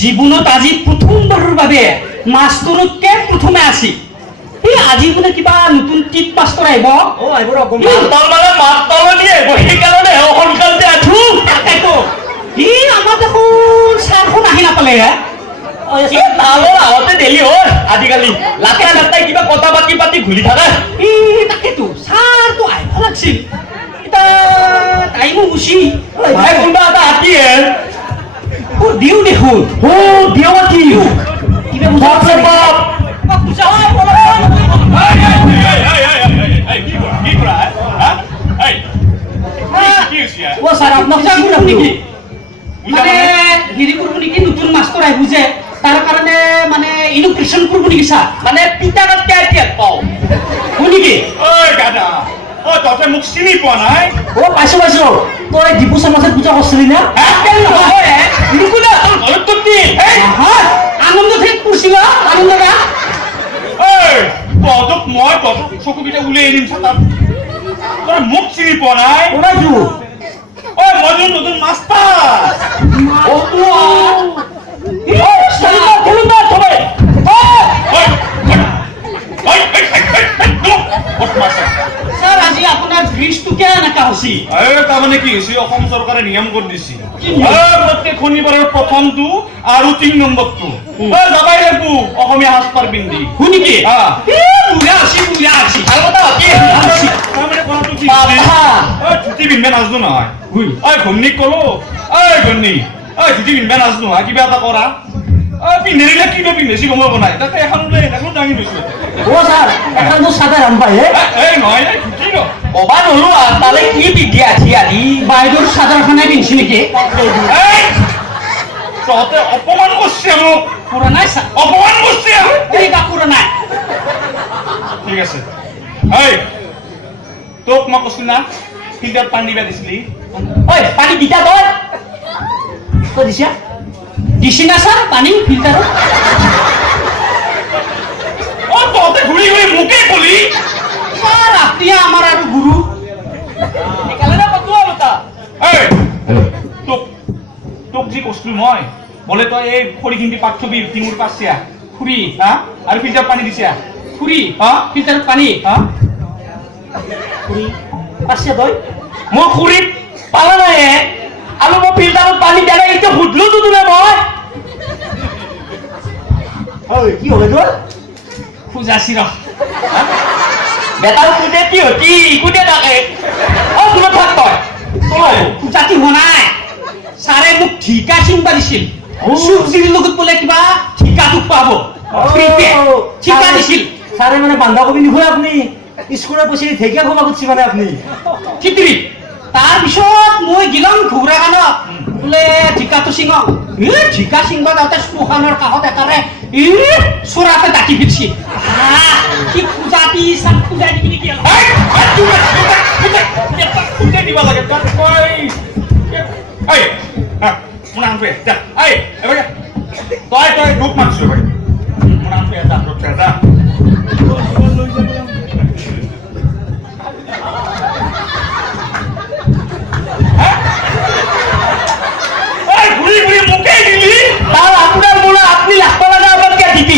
জীৱনত আজি প্ৰথমবাৰৰ বাবে মাষ্টৰতকে প্ৰথমে আছি আজি বোলে কিবা নতুন টিপ মাষ্টৰ আহিব আমাৰ দেখোন চাৰখন আহি নাপালে দেৰি হ'ল আজিকালি লাটাই লাটাই কিবা কথা পাতি পাতি ঘূৰি থাকে তাকেতো চাৰটো আহিব লাগছিল এতিয়া টাইমো গুচি কোনোবা এটা হাতী দিও দেখোন দিও কি কিবা বুজা স্যার আপনার নেকি মানে হেৰি কৰিব নেকি নতুন মাষ্টৰ আহিব যে তাৰ কাৰণে মানে ইনোগ্ৰেশ্যন কৰিব নেকি স্যাৰ মানে পিতাকাত কেতিয়াত পাওঁ নেকি ঐ দাদা তহঁতে মোক চিনি পোৱা নাই পাইছো তই ডিপু সমাজত পূজা কৰিছিলি না আনন্দ থেকে করছিল আনন্দটা তহঁতক মই তহঁতক চকুকেইটা উলিয়াই দিম চাতাত তই মোক চিনি পোৱা নাই মই নতুন মাষ্টাৰ স্যাৰ আজি আপনাৰ ব্ৰিজটো কে নাকা হসি তাৰমানে কি হৈছে অসম চৰকাৰে নিয়ম কৰি দিছে প্ৰত্যেক শনিবাৰৰ প্ৰথমটো আৰু 3 নম্বৰটো যাবাই লাগিব অসমীয়া সাজপাৰ পিন্ধি শুনিকি তাৰমানে কথাটো কি ধুতি পিন্ধবা নাজনো নহয় ঘৈণীক কলো ঘৈণী ধুতি পিন্ধবা নাজনো নহয় কিবা এটা কৰা পিন্ধিলে কিনো পিন্ধিছি গম পোৱা নাই তাতে এখন দাঙি লৈছো স্যার এখন তো সাধারণ ভাই নহয় ধুতি ন কবা নলো তালে কি পিন্ধি আছি আজি বাইদেউর সাধারণখানে পিনছি নেকি তহঁতে অপমান করছে মোক পুরা নাই স্যার অপমান করছে এইটা পুরা নাই ঠিক আছে তোক মই কৈছো না ফিল্টাৰত পানী দিবা দিছিলি পানি দিতা তই তো দিছা দিছি না স্যার পানি ফিল্টারত তহঁতে ঘূৰি ঘূৰি মোকে কলি স্যাৰ আপনি আমাৰ আৰ গুৰু তোক যি কৈছিলো মই বোলে তই এই খৰিখিনি পাত থবি টিঙৰ পাছিয়া খুৰি আৰু ফিল্টাৰত পানী দিছা খুৰি ফিল্টাৰত পানি খুৰি পাশে দই মোৰ খুৰীত পালা নাই আৰু মই ফিল্টাৰত পানী দিয়া নাই এতিয়া সুধলো তো তোলে মই কি হবে তোর খুঁজাছি র বেটাও কুটে কি হতি কুটে থাকে তোলে থাক তই খুঁজাতি হোৱা নাই ছাৰে মোক ঠিকা চিন্তা দিছিল চুজিৰ লগত বোলে কিবা ঠিকাটো পাব ঠিকা দিছিল সারে মানে বান্ধাকপি নিখুন আপনি স্কুলের বসে থেকে খোলা করছি মানে আপনি ঠিকৰি তাৰপিছত মই গিলং ঘুৰাখানত বোলে ঠিকাটো চিঙ ঠিকা চিঙবা যাওঁতে স্কুলখনৰ কাষত এটাৰে চোৰাতে ডাকি ফিৰছি কি পূজাতি চাক পূজাই দিবি নেকি দিব লাগে তই দুখ মানছো ঘুরি ঘুরি মুখে দিলি তার আপনার বলে আপনি লাগতে লাগা আবার কে দিবি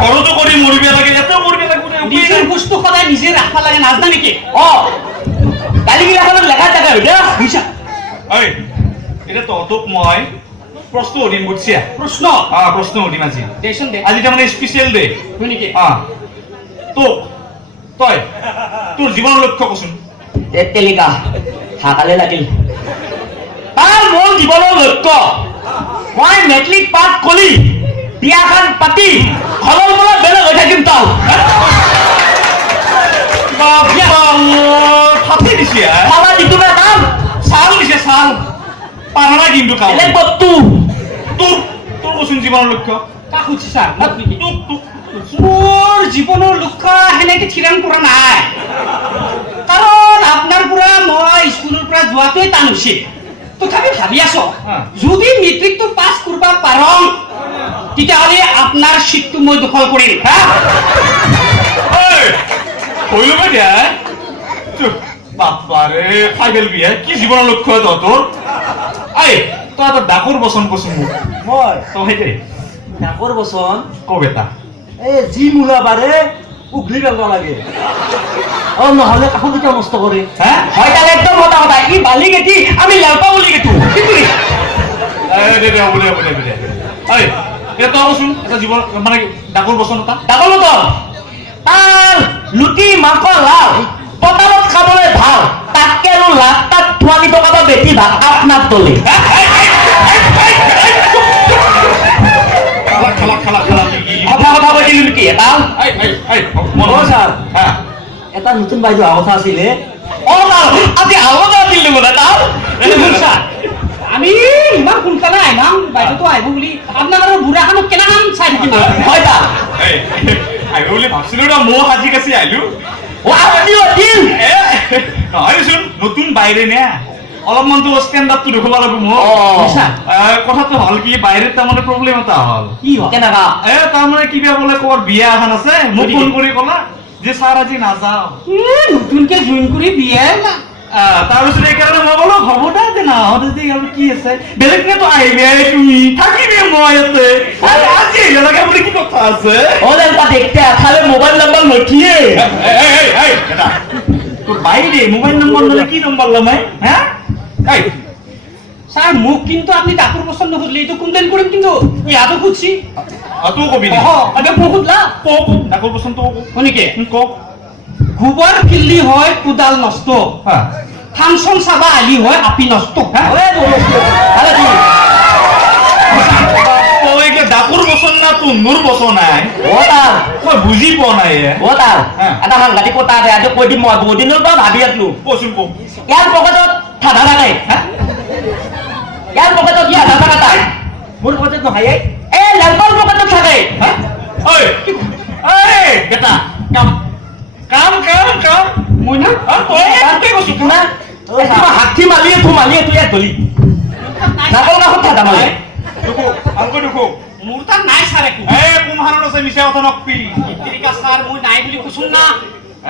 ঘরতো করি মরবি লাগে এত মরবি লাগে নিজৰ বস্তু সদায় নিজে ৰাখবা লাগে নাজনা নেকি কালি কি এখন লেখা থাকে বুইছা এটা তহঁতক মই প্ৰশ্ন সুধিম বুজিছা প্ৰশ্ন প্ৰশ্ন সুধিম আজি দেচোন দে আজি তাৰমানে স্পেচিয়েল ডে হয় নেকি তই তোৰ জীৱনৰ লক্ষ্য কচোন তেলিকা হাকালে লাগিল তাৰ মোৰ জীৱনৰ লক্ষ্য মই মেট্ৰিক পাছ কৰি বিয়াখন পাতি ঘৰৰ পৰা বেলেগ হৈ থাকিম তাও ফাটি দিছে পালা দিটো না কাম চাল দিছে চাল পাৰা নাই কিন্তু কাম বেলেগ বস্তু তোৰ কচোন জীৱনৰ লক্ষ্য কাক সুধিছি ছাৰ মোক নেকি তোক মোৰ জীৱনৰ লক্ষ্য সেনেকে থিৰাং কৰা নাই কাৰণ আপোনাৰ পৰা মই স্কুলৰ পৰা যোৱাটোৱে টান হৈছে তথাপি ভাবি আছো যদি মেট্ৰিকটো পাছ কৰিব পাৰোঁ তেতিয়াহ'লে আপোনাৰ সিটটো মই দখল কৰিম হইল বে দিয়া বাপাৰে ফাইনেল বিয়া কি জীবনেৰ লক্ষ্য তোৰ আই তই এটা ডাকৰ বচন কচোন মোক মই তই সেইটোৱে ডাকৰ বচন ক বেটা এই যি মূলা বাৰে উঘলি পেলাব লাগে অ নহ'লে কাষৰ দুটা নষ্ট কৰে হ্যাঁ হয় তাহলে একদম মতা কথা ই বালি গেটি আমি লালপা বলি গেটু কিন্তু দে হ'ব দে আই এ তই কচোন এটা জীৱন মানে ডাকৰ বচন এটা ডাকল তো তাৰ লুটি মাংস লাল পতালত খাবলৈ ভাল তাতকে আৰু লাখ তাত ঠোৱালি টকা বেটি ভাল আপনাৰ তলে খালা কথা কথা কৈছিলো নেকি এটা অ ছাৰ হা এটা নতুন বাইদেউ অহা কথা আছিলে অ তাৰ আজি আলগা দিলে বোলে তাৰ আমি ইমান সোনকালে আহিম বাইদেউতো আহিব বুলি আপোনাক আৰু বুঢ়াখনক কেনেকৈ চাই থাকিম হয় তাৰ আহিব বুলি ভাবছিলো ন ময়ো সাজি কাচি আহিলো অ আপুনিও দিল নহয় দেচোন নতুন বাইৰে নে অলপমানতো ষ্টেণ্ডাৰ্ডটো দেখুৱাব লাগিব মোক কথাটো হ'ল কি বাইৰে তাৰমানে প্ৰব্লেম এটা হ'ল কি হয় কেনেকা তাৰমানে কিবা বোলে ক'ৰবাত বিয়া এখন আছে মোক ফোন কৰি ক'লা যে ছাৰ আজি নাযাওঁ নতুনকে জইন কৰি বিয়াই না তাৰপিছত সেইকাৰণে মই ক'লো হ'ব দে নাহো যদি আৰু কি আছে বেলেগকেতো আহিবি তুমি থাকিবি মই ইয়াতে আজি এনেকে বুলি কি কথা আছে ও লালপা দেখতে আঠালে মোবাইল নাম্বার নঠিয়ে তোর বাইরে মোবাইল নম্বর নলে কি নম্বর লমাই হ্যাঁ এই স্যার মোক কিন্তু আপনি ডাকুর পছন্দ করলে তো কমপ্লেন করেন কিন্তু ইয়াতো খুঁজছি তুই কবি নি আগে বহুতলা কক ডাকর পছন্দ শুনিকে কক গোবর কিল্লি হয় কুদাল নষ্ট হ্যাঁ ফাংশন চাবা আলি হয় আপি নষ্ট হ্যাঁ তই ডাকুর বচন না তুন্দুর বচন নাই ও তাৰ মই বুজি পোৱা নাই ও তাৰ হ্যাঁ। এটা সাংঘাতিক কথা আছে আজি কৈ দিম মই বহুত দিনৰ পৰা ভাবি আছিলো কচোন ক ইয়াৰ পকেটত ঠাডা থাকে ইয়াৰ পকেটত কি ঠাডা থাকে মোৰ পকেটত নহয় এই লালপাৰ পকেটত থাকে ঐ এই বেটা কাম কাম কাম কাম মই না তই কৈছো শুনা হাতী মালি এইটো ইয়াত ধলি নাকল কাষত ঠাডা মালে দেখো আংক দেখো মোৰ তাত নাই স্যাৰ একো এই কোনখানত আছে মিছা কথা নকবি তিৰিকা স্যাৰ মই নাই বুলি কৈছো না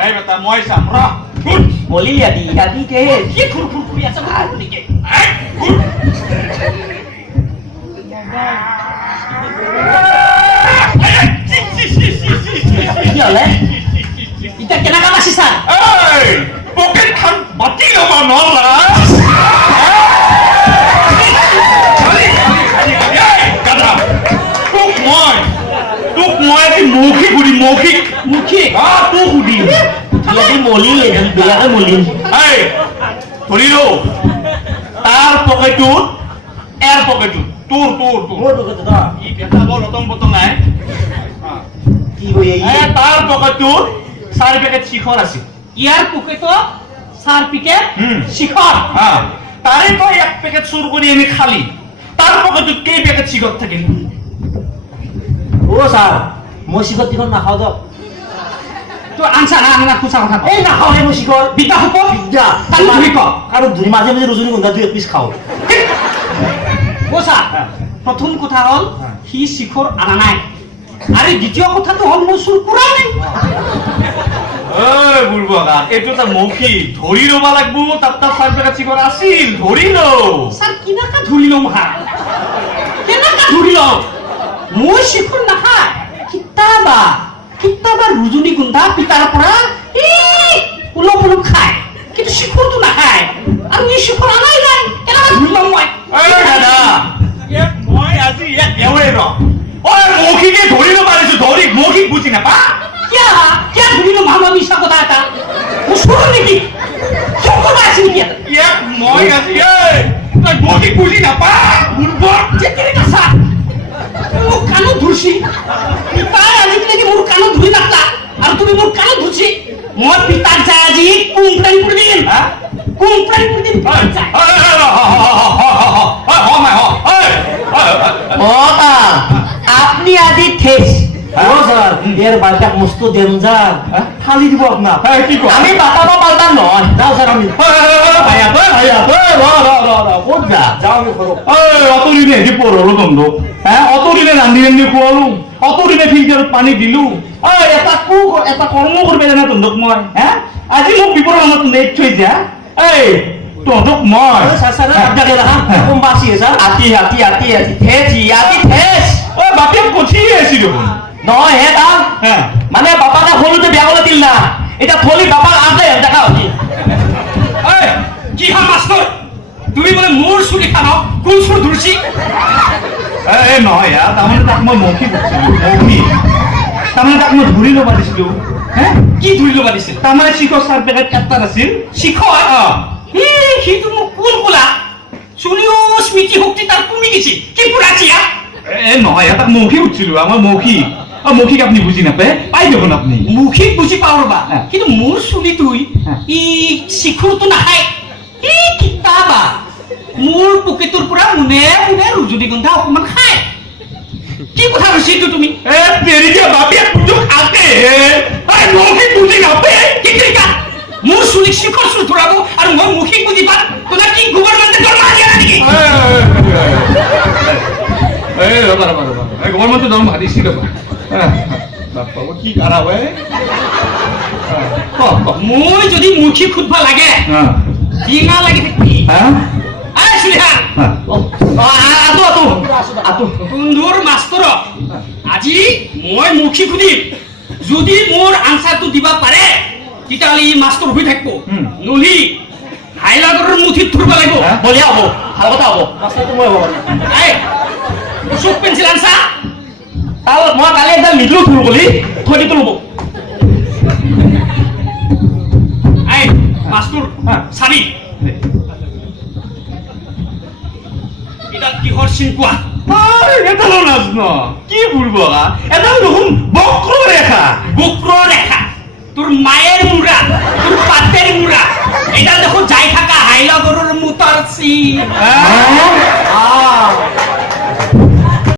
এই বেটা মই চাম ৰ গুড বলি আদি কে কি খুৰ খুৰ কৰি আছে মোৰ শুনিকে এই গুড কি হলে এতিয়া কেনেকা আছে স্যার এই পকেট খান বাতি ল'ব নলা তোক মই আজি মৌখিক সুধিম মৌখিক মুখি তোক সুধিম ইয়াদি মলিল বেয়াকে মলিল এই ধৰিলো তাৰ পকেটটোত এৰ পকেটটোত তোৰ মোৰ পকেটত ই বেটা বৰ ৰতন বতন নাই কি হৈ তাৰ পকেটটোত 4 পেকেট শিখৰ আছিল ইয়াৰ পকেটত চাৰ পিকে হুম। শিখৰ তাৰে তই 1 পেকেট চুৰ কৰি আনি খালি তাৰ পকেটটোত কেই পেকেট শিখৰ থাকিল অ ছাৰ মই শিখৰ টিখৰ নাখাওঁ দিয়ক তো আনছা না না খুচা কথা এই নাখাওঁ মই শিখৰ বিদ্যা হব বিদ্যা কালি ধৰি ক আৰু ধৰি মাজে মাজে ৰজনীগন্ধা 2 পিচ খাওঁ বসা প্ৰথম কথা হল সি শিখৰ আনা নাই আৰ দ্বিতীয় কথাটো হল মোৰ চুৰ কৰা নাই ঐ বুঢ়া এইটো এটা মৌখিক ধৰি ল'ব লাগিব তাত 4 পেকেট শিখৰ আছিল ধৰি ল স্যাৰ কিনাকা ধৰি লম হা কেনেকা ধৰি লম মই শিখৰ নাখায় কিতাবা ৰজনীগন্ধা পিতাৰ পৰা উলপ উলপ খায় কিন্তু শিখৰটো নাখায় আৰু এই শিখৰ আনাই নাই কেনেকা ধৰি লম মই দাদা মই আজি ইয়াত দেওৰে ৰ মৌখিকে ধৰি ল'ব পাৰিছো ধৰি মৌখিক বুজি নাপা কিয় ধৰি লম আমাৰ মিছা কথা এটা মোৰ চুৰ নেকি চুৰ কৰা আছে নেকি ইয়াত মই আজি তই মৌখিক বুজি নাপা বুৰ্বক কেনেকা চা মোৰ কাণত ধৰিছি পিতাই আজিলৈকে মোৰ কাণত ধৰি নাপলা আৰু তুমি মোৰ কাণত ধৰিছি মই পিতাক যাই আজি কমপ্লেইন কৰি দিম কমপ্লেইন কৰি দিম পিতাক যাই ও তাৰ আপনি আজি ঠেস অ ছাৰ ইয়াৰ বাল্টাক মস্ত ডেঞ্জাৰ ফালি দিব আপোনাক কি কোৱা আমি বাটাব পাল্টা নহয় যাওঁ ছাৰ আমি ক'ত যা যাওঁ আমি ঘৰত অতদিনে হেৰি পঢ়লো তন্দক অতদিনে ৰান্ধি ৰান্ধি খুৱালো অতদিনে ফিল্টাৰত পানী দিলো এটা কৰ্ম কৰিব জানা তহঁতক মই হা আজি মোক বিপদৰ সময়ত নেট থৈ যা এই তহঁতক মই সারা আপনাকে রাখা কম বাসি স্যার আতি ঠেচ ঐ বাপেক কঠিয়ে আছি দেখোন নহয় হে দাম হা মানে বাপাকে সৰুতে বিয়া কৰি দিল না এতিয়া থলি বাপাক আঁতে দেখা হতি ঐ কি হা মাষ্টৰ তুমি বোলে মোৰ চুলি খানাও কোন চুৰ ধৰিছি এই নহয় ইয়াৰ তাৰমানে তাক মই মৌখিক কৈছিলোঁ মৌখিক তাৰমানে তাক মই ধৰি ল'ব দিছিলোঁ হে কি ধৰি ল'বা দিছিল তাৰমানে চিকৰ চাৰ পেকেট এটা নাছিল শিখৰ সিটো মোক কোন ক'লা চুলিও স্মৃতি শক্তি তাৰ কমি গৈছে কি পুৰাচিয়া এই নহয় তাক মৌখিক উঠিছিলোঁ আমাৰ মৌখিক মৌখিক আপুনি বুজি নাপায় পাই দেখোন আপুনি মুখিক বুজি পাওঁ ৰ'বা হা। কিন্তু মোৰ চুলিটোই হা। ই শিখৰটো নাখায় ই কিতাবা মোৰ পকেটৰ পৰা মোনে ৰুজুদি গন্ধা অকণমান খায় কি কথা কৈছে এইটো তুমি এ তেৰিকে বাপেক তোক আতে মৌখিক বুজি নাপায় কি কৰিবা মোৰ চুলিক শিখৰ চুৰ ধৰাব আৰু মই মুখিক বুজি পাম তোমাৰ কি গভৰ্ণমেণ্টে দৰমহা দিয়া নাই নেকি এই ৰবা এই গভৰ্ণমেণ্টে দৰমহা দিছি ৰবা বাপ্পা কি কাৰা হয় মই যদি মুখি খুদবা লাগে ডিঙা লাগি থাকি আই চুলিহা আতো বন্ধুৰ মাষ্টৰ আজি মই মুখি খুদিম যদি মোৰ আনচাৰটো দিবা পাৰে তেতিয়াহ'লে ই মাষ্টৰ হৈ থাকিব নলি হাইলাগৰৰ মুঠিত ধৰিব লাগিব বঢ়িয়া হ'ব ভাল কথা হ'ব ৰাস্তাতে মই হবো আই চুক পেঞ্চিল আনছা তাৰ মই কালি একদম নিদিলো থুৰ বুলি থৈ দিটো ল'ব আই মাষ্টৰ চাবি এটা কিহৰ চিন কোৱা এটালো নাজন কি বুড়ব এটাও দেখোন বক্ৰ ৰেখা বক্ৰ ৰেখা তোৰ মায়েৰ মূৰা তোৰ পাতেৰ মূৰা এটা দেখো যাই থাকা হাইলাগৰৰ মুটাৰ চিন